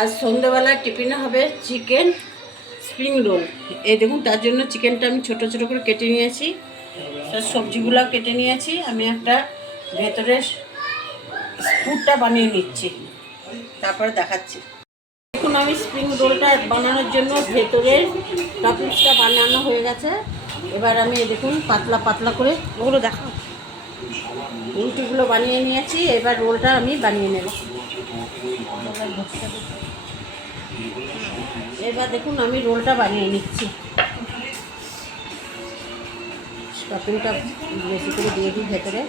আজ সন্ধ্যাবেলায় টিফিনে হবে চিকেন স্প্রিং রোল। এই দেখুন, তার জন্য চিকেনটা আমি ছোট ছোট করে কেটে নিয়েছি, তার সবজিগুলো কেটে নিয়েছি। আমি একটা ভেতরে স্পুরটা বানিয়ে নিচ্ছি, তারপরে দেখাচ্ছি। দেখুন, আমি স্প্রিং রোলটা বানানোর জন্য ভেতরের টপিংসটা বানানো হয়ে গেছে। এবার আমি দেখুন পাতলা পাতলা করে ওগুলো দেখাও, রুটিগুলো বানিয়ে নিয়েছি। এবার রোলটা আমি বানিয়ে নেব। এবার দেখুন আমি রোলটা বানিয়ে নিচ্ছি। স্টফিংটা বেশি করে দিয়ে দিই ভেতরে।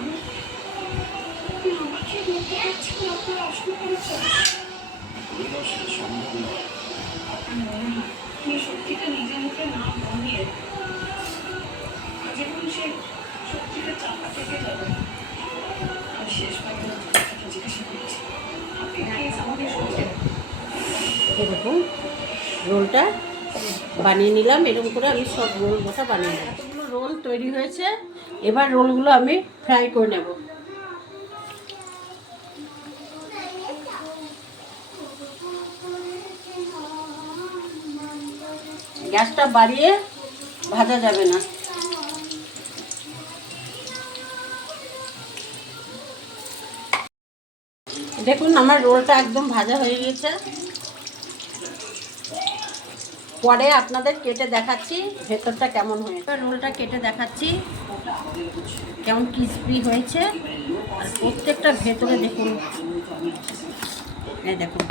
এরকম রোলটা বানিয়ে নিলাম। এরকম করে আমি সব রোলটা বানিয়ে নিলাম। এতগুলো রোল তৈরি হয়েছে। এবার রোলগুলো আমি ফ্রাই করে নেব। গ্যাসটা বাড়িয়ে ভাজা যাবে না। দেখুন আমার রোলটা একদম ভাজা হয়ে গেছে। পরে আপনাদের কেটে দেখাচ্ছি ভেতরটা কেমন হয়েছে। রোলটা কেটে দেখাচ্ছি কেমন ক্রিসপি হয়েছে। আর প্রত্যেকটা ভেতরে দেখুন, এই দেখুন।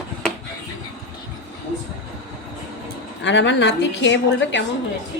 আর আমার নাতি খেয়ে বলবে কেমন হয়েছে।